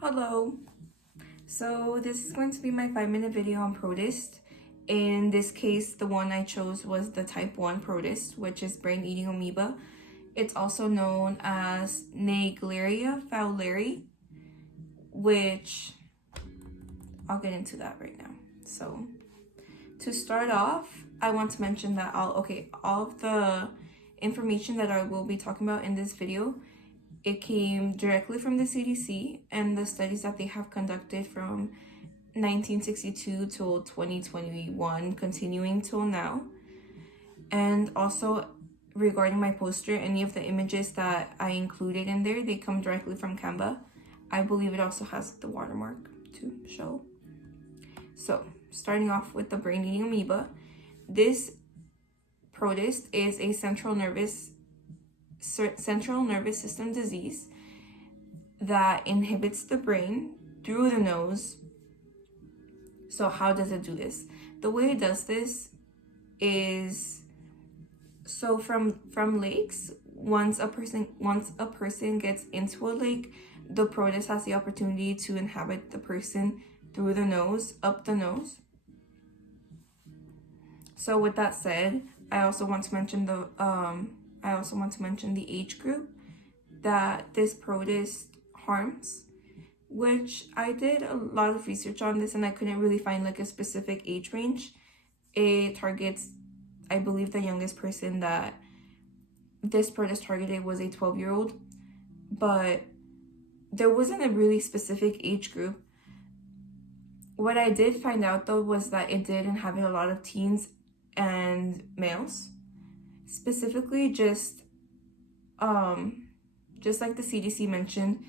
Hello. So this is going to be my 5-minute video on protist. In this case, the one I chose was the type 1 protist, which is brain-eating amoeba. It's also known as Naegleria fowleri, which I'll get into that right now. So to start off, I want to mention that all of the information that I will be talking about in this video, it came directly from the CDC and the studies that they have conducted from 1962 till 2021, continuing till now. And also regarding my poster, any of the images that I included in there, they come directly from Canva. I believe it also has the watermark to show. So starting off with the brain-eating amoeba, this protist is a central nervous system disease that inhibits the brain through the nose. So how does it do this? The way it does this is from lakes. Once a person gets into a lake, the protist has the opportunity to inhabit the person through the nose, up the nose. So with that said, I also want to mention the age group that this protist harms, which I did a lot of research on this and I couldn't really find like a specific age range. It targets, I believe the youngest person that this protist targeted was a 12-year-old, but there wasn't a really specific age group. What I did find out though was that it did inhabit a lot of teens and males. Specifically just like the CDC mentioned,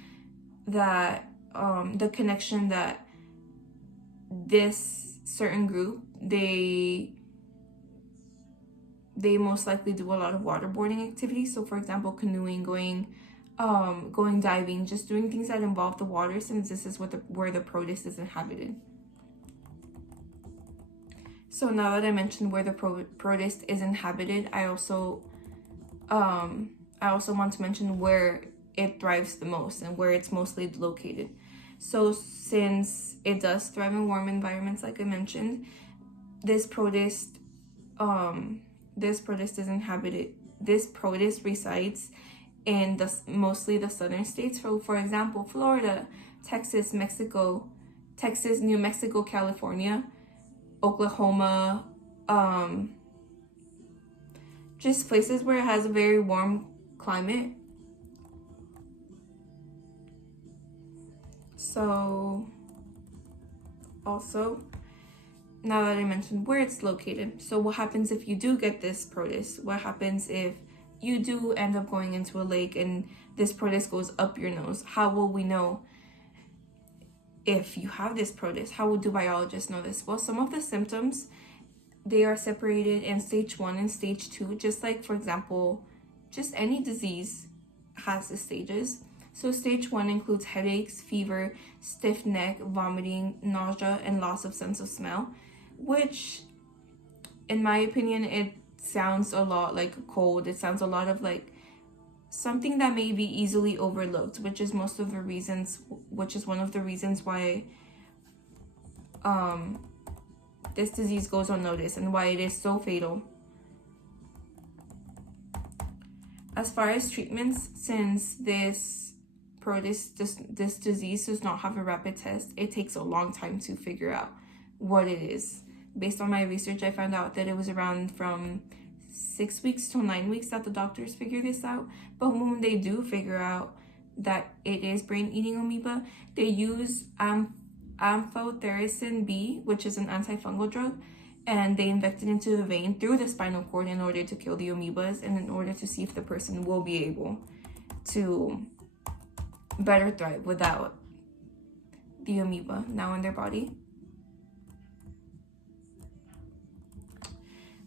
that the connection that this certain group, they most likely do a lot of waterboarding activities. So for example, canoeing, going diving, just doing things that involve the water, since this is where the protist is inhabited. So now that I mentioned where the protist is inhabited, I also want to mention where it thrives the most and where it's mostly located. So since it does thrive in warm environments, like I mentioned, this protist resides in mostly the southern states. So for example, Florida, Texas, New Mexico, California, Oklahoma, just places where it has a very warm climate. So also, now that I mentioned where it's located, so what happens if you do get this protist? What happens if you do end up going into a lake and this protist goes up your nose? How will we know if you have this protist? How do biologists know this? Well, some of the symptoms, they are separated in stage 1 and stage 2, just like, for example, just any disease has the stages. So stage 1 includes headaches, fever, stiff neck, vomiting, nausea, and loss of sense of smell, which, in my opinion, it sounds a lot like a cold. It sounds a lot of like something that may be easily overlooked, which is one of the reasons why this disease goes unnoticed and why it is so fatal. As far as treatments, since this disease does not have a rapid test, it takes a long time to figure out what it is. Based on my research, I found out that it was around from 6 weeks to 9 weeks that the doctors figure this out. But when they do figure out that it is brain-eating amoeba, they use amphotericin B, which is an antifungal drug, and they inject it into the vein through the spinal cord in order to kill the amoebas and in order to see if the person will be able to better thrive without the amoeba now in their body.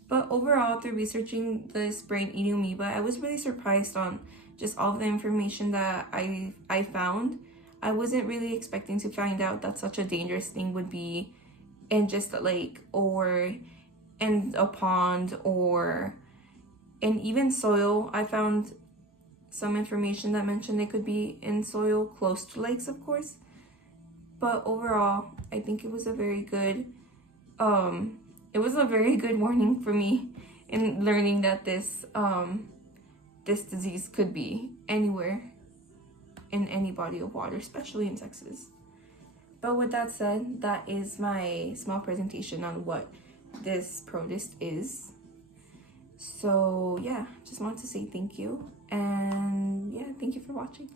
But overall, through researching this brain-eating amoeba, I was really surprised on just all of the information that I found. I wasn't really expecting to find out that such a dangerous thing would be in just a lake or in a pond or in even soil. I found some information that mentioned it could be in soil close to lakes, of course. But overall, I think it was a very good warning for me in learning that this disease could be anywhere in any body of water, especially in Texas. But with that said, that is my small presentation on what this protist is. So yeah, just wanted to say thank you, and yeah, thank you for watching.